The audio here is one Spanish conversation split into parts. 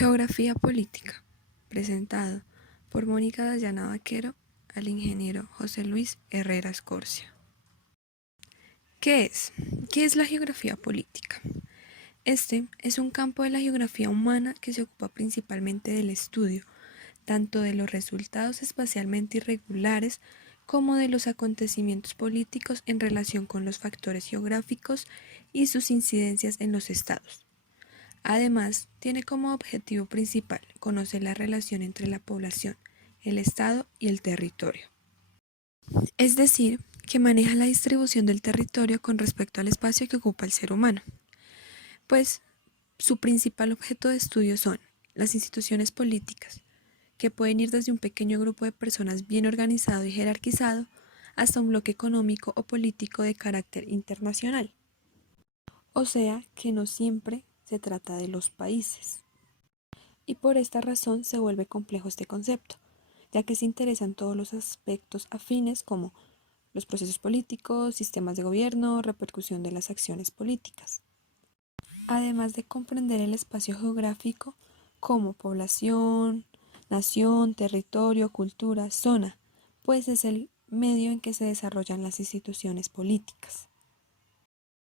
Geografía política, presentado por Mónica Dayana Vaquero al ingeniero José Luis Herrera Escorcia. ¿Qué es? ¿Qué es la geografía política? Este es un campo de la geografía humana que se ocupa principalmente del estudio, tanto de los resultados espacialmente irregulares como de los acontecimientos políticos en relación con los factores geográficos y sus incidencias en los estados. Además, tiene como objetivo principal conocer la relación entre la población, el Estado y el territorio. Es decir, que maneja la distribución del territorio con respecto al espacio que ocupa el ser humano. Pues su principal objeto de estudio son las instituciones políticas, que pueden ir desde un pequeño grupo de personas bien organizado y jerarquizado hasta un bloque económico o político de carácter internacional. O sea que no siempre se trata de los países. Y por esta razón se vuelve complejo este concepto, ya que se interesan todos los aspectos afines como los procesos políticos, sistemas de gobierno, repercusión de las acciones políticas. Además de comprender el espacio geográfico como población, nación, territorio, cultura, zona, pues es el medio en que se desarrollan las instituciones políticas.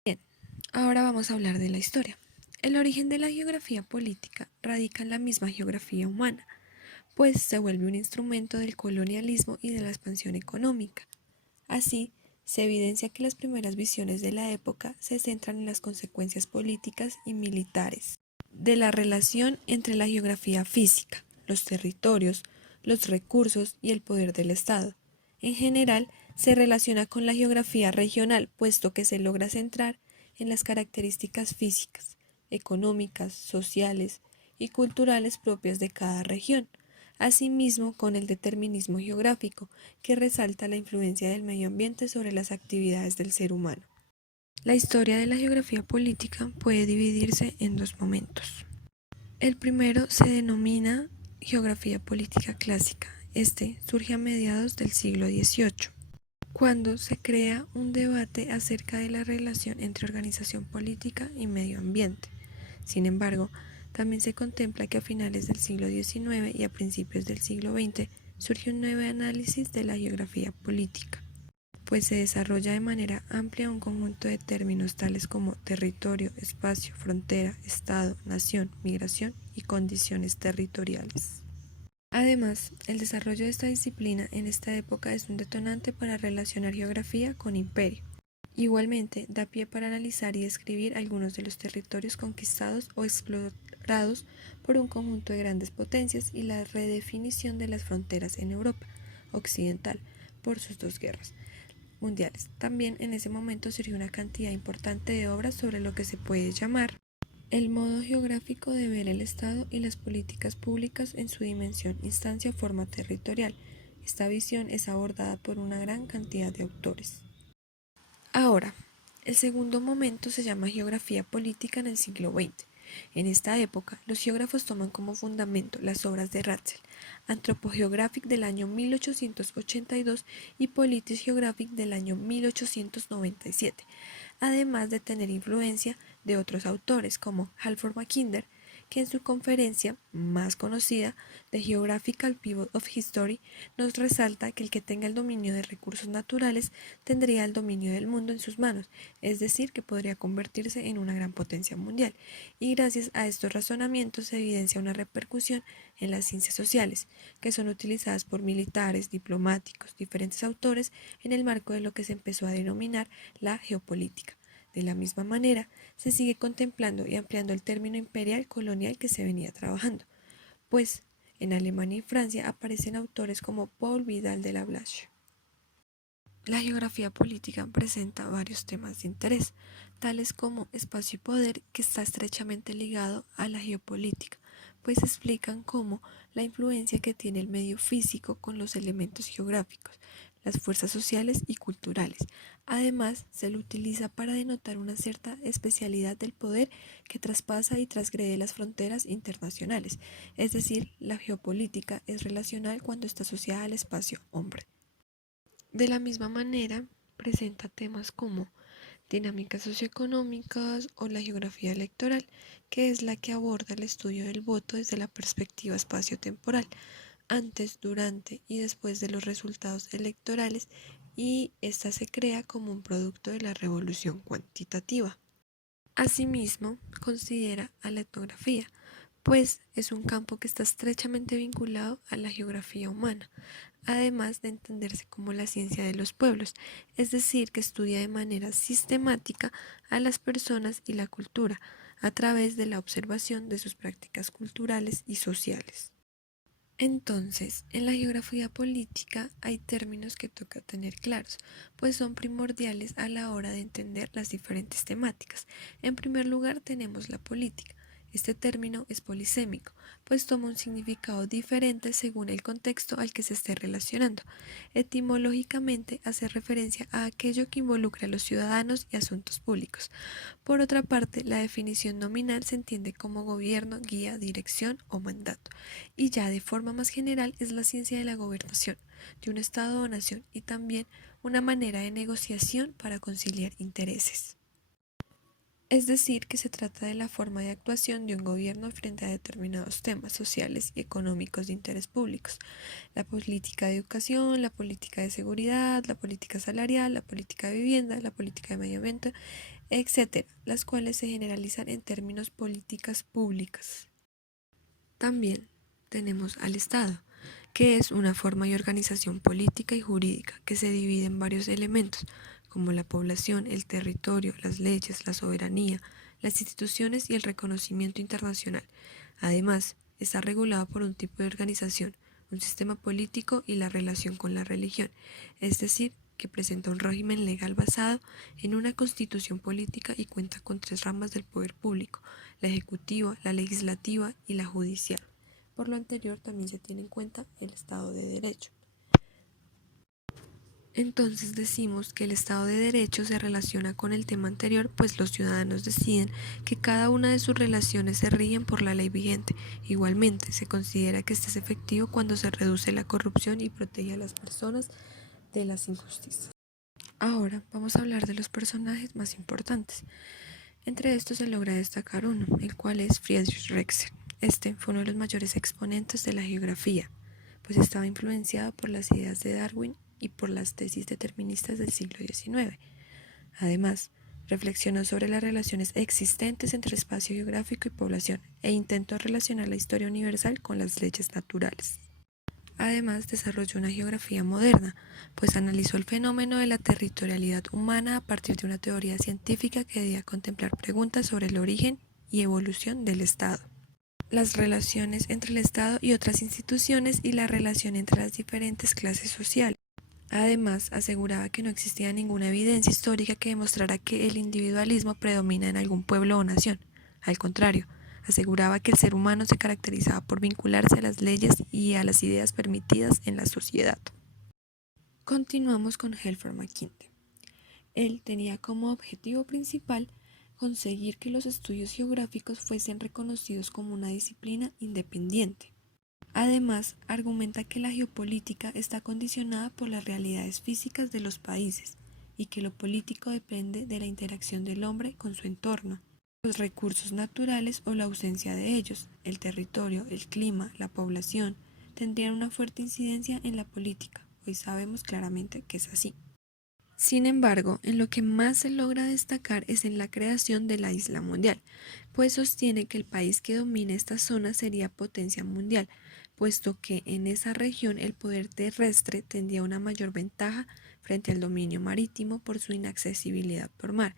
Bien, ahora vamos a hablar de la historia. El origen de la geografía política radica en la misma geografía humana, pues se vuelve un instrumento del colonialismo y de la expansión económica. Así, se evidencia que las primeras visiones de la época se centran en las consecuencias políticas y militares de la relación entre la geografía física, los territorios, los recursos y el poder del Estado. En general, se relaciona con la geografía regional, puesto que se logra centrar en las características físicas, económicas, sociales y culturales propias de cada región, asimismo con el determinismo geográfico, que resalta la influencia del medio ambiente sobre las actividades del ser humano. La historia de la geografía política puede dividirse en dos momentos. El primero se denomina geografía política clásica. Este surge a mediados del siglo XVIII, cuando se crea un debate acerca de la relación entre organización política y medio ambiente. Sin embargo, también se contempla que a finales del siglo XIX y a principios del siglo XX surge un nuevo análisis de la geografía política, pues se desarrolla de manera amplia un conjunto de términos tales como territorio, espacio, frontera, estado, nación, migración y condiciones territoriales. Además, el desarrollo de esta disciplina en esta época es un detonante para relacionar geografía con imperio. Igualmente, da pie para analizar y describir algunos de los territorios conquistados o explorados por un conjunto de grandes potencias y la redefinición de las fronteras en Europa occidental por sus dos guerras mundiales. También en ese momento surgió una cantidad importante de obras sobre lo que se puede llamar el modo geográfico de ver el Estado y las políticas públicas en su dimensión, instancia o forma territorial. Esta visión es abordada por una gran cantidad de autores. Ahora, el segundo momento se llama geografía política en el siglo XX. En esta época, los geógrafos toman como fundamento las obras de Ratzel, Anthropogeographic del año 1882 y Politis Geographic del año 1897, además de tener influencia de otros autores como Halford Mackinder, que en su conferencia más conocida, The Geographical Pivot of History, nos resalta que el que tenga el dominio de recursos naturales tendría el dominio del mundo en sus manos, es decir, que podría convertirse en una gran potencia mundial, y gracias a estos razonamientos se evidencia una repercusión en las ciencias sociales, que son utilizadas por militares, diplomáticos, diferentes autores en el marco de lo que se empezó a denominar la geopolítica. De la misma manera, se sigue contemplando y ampliando el término imperial colonial que se venía trabajando, pues en Alemania y Francia aparecen autores como Paul Vidal de la Blache. La geografía política presenta varios temas de interés, tales como espacio y poder, que está estrechamente ligado a la geopolítica, pues explican cómo la influencia que tiene el medio físico con los elementos geográficos, las fuerzas sociales y culturales. Además, se lo utiliza para denotar una cierta especialidad del poder que traspasa y transgrede las fronteras internacionales, es decir, la geopolítica es relacional cuando está asociada al espacio hombre. De la misma manera, presenta temas como dinámicas socioeconómicas o la geografía electoral, que es la que aborda el estudio del voto desde la perspectiva espaciotemporal, antes, durante y después de los resultados electorales, y esta se crea como un producto de la revolución cuantitativa. Asimismo, considera a la etnografía, pues es un campo que está estrechamente vinculado a la geografía humana, además de entenderse como la ciencia de los pueblos, es decir, que estudia de manera sistemática a las personas y la cultura, a través de la observación de sus prácticas culturales y sociales. Entonces, en la geografía política hay términos que toca tener claros, pues son primordiales a la hora de entender las diferentes temáticas. En primer lugar, tenemos la política. Este término es polisémico, pues toma un significado diferente según el contexto al que se esté relacionando. Etimológicamente hace referencia a aquello que involucra a los ciudadanos y asuntos públicos. Por otra parte, la definición nominal se entiende como gobierno, guía, dirección o mandato, y ya de forma más general es la ciencia de la gobernación de un Estado o nación y también una manera de negociación para conciliar intereses. Es decir, que se trata de la forma de actuación de un gobierno frente a determinados temas sociales y económicos de interés públicos. La política de educación, la política de seguridad, la política salarial, la política de vivienda, la política de medio ambiente, etcétera, las cuales se generalizan en términos políticas públicas. También tenemos al Estado, que es una forma y organización política y jurídica que se divide en varios elementos, como la población, el territorio, las leyes, la soberanía, las instituciones y el reconocimiento internacional. Además, está regulado por un tipo de organización, un sistema político y la relación con la religión, es decir, que presenta un régimen legal basado en una constitución política y cuenta con tres ramas del poder público: la ejecutiva, la legislativa y la judicial. Por lo anterior también se tiene en cuenta el Estado de Derecho. Entonces decimos que el Estado de Derecho se relaciona con el tema anterior, pues los ciudadanos deciden que cada una de sus relaciones se rigen por la ley vigente. Igualmente, se considera que este es efectivo cuando se reduce la corrupción y protege a las personas de las injusticias. Ahora vamos a hablar de los personajes más importantes. Entre estos se logra destacar uno, el cual es Friedrich Drexler. Este fue uno de los mayores exponentes de la geografía, pues estaba influenciado por las ideas de Darwin y por las tesis deterministas del siglo XIX. Además, reflexionó sobre las relaciones existentes entre espacio geográfico y población e intentó relacionar la historia universal con las leyes naturales. Además, desarrolló una geografía moderna, pues analizó el fenómeno de la territorialidad humana a partir de una teoría científica que debía contemplar preguntas sobre el origen y evolución del Estado, las relaciones entre el Estado y otras instituciones y la relación entre las diferentes clases sociales. Además, aseguraba que no existía ninguna evidencia histórica que demostrara que el individualismo predomina en algún pueblo o nación. Al contrario, aseguraba que el ser humano se caracterizaba por vincularse a las leyes y a las ideas permitidas en la sociedad. Continuamos con Helfer Mackinder. Él tenía como objetivo principal conseguir que los estudios geográficos fuesen reconocidos como una disciplina independiente. Además, argumenta que la geopolítica está condicionada por las realidades físicas de los países y que lo político depende de la interacción del hombre con su entorno, los recursos naturales o la ausencia de ellos, el territorio, el clima, la población, tendrían una fuerte incidencia en la política. Hoy sabemos claramente que es así. Sin embargo, en lo que más se logra destacar es en la creación de la isla mundial, pues sostiene que el país que domine esta zona sería potencia mundial, puesto que en esa región el poder terrestre tendría una mayor ventaja frente al dominio marítimo por su inaccesibilidad por mar.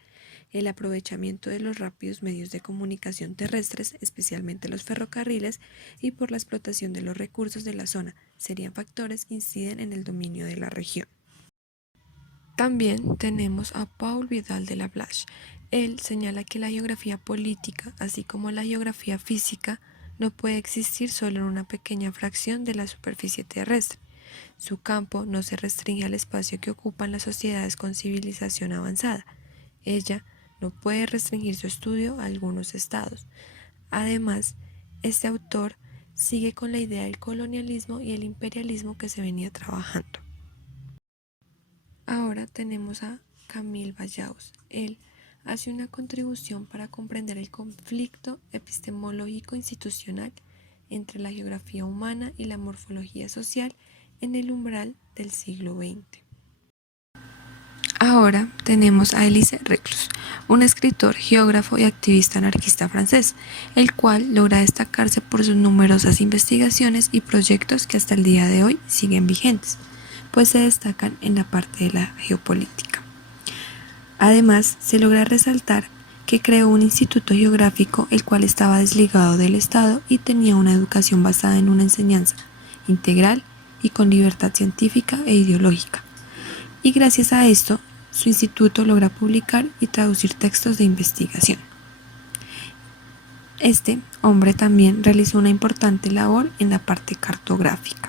El aprovechamiento de los rápidos medios de comunicación terrestres, especialmente los ferrocarriles, y por la explotación de los recursos de la zona, serían factores que inciden en el dominio de la región. También tenemos a Paul Vidal de la Blache. Él señala que la geografía política, así como la geografía física, no puede existir solo en una pequeña fracción de la superficie terrestre. Su campo no se restringe al espacio que ocupan las sociedades con civilización avanzada. Ella no puede restringir su estudio a algunos estados. Además, este autor sigue con la idea del colonialismo y el imperialismo que se venía trabajando. Ahora tenemos a Camille Ballaus. Él hace una contribución para comprender el conflicto epistemológico institucional entre la geografía humana y la morfología social en el umbral del siglo XX. Ahora tenemos a Élisée Reclus, un escritor, geógrafo y activista anarquista francés, el cual logra destacarse por sus numerosas investigaciones y proyectos que hasta el día de hoy siguen vigentes, pues se destacan en la parte de la geopolítica. Además, se logra resaltar que creó un instituto geográfico el cual estaba desligado del Estado y tenía una educación basada en una enseñanza integral y con libertad científica e ideológica. Y gracias a esto, su instituto logra publicar y traducir textos de investigación. Este hombre también realizó una importante labor en la parte cartográfica.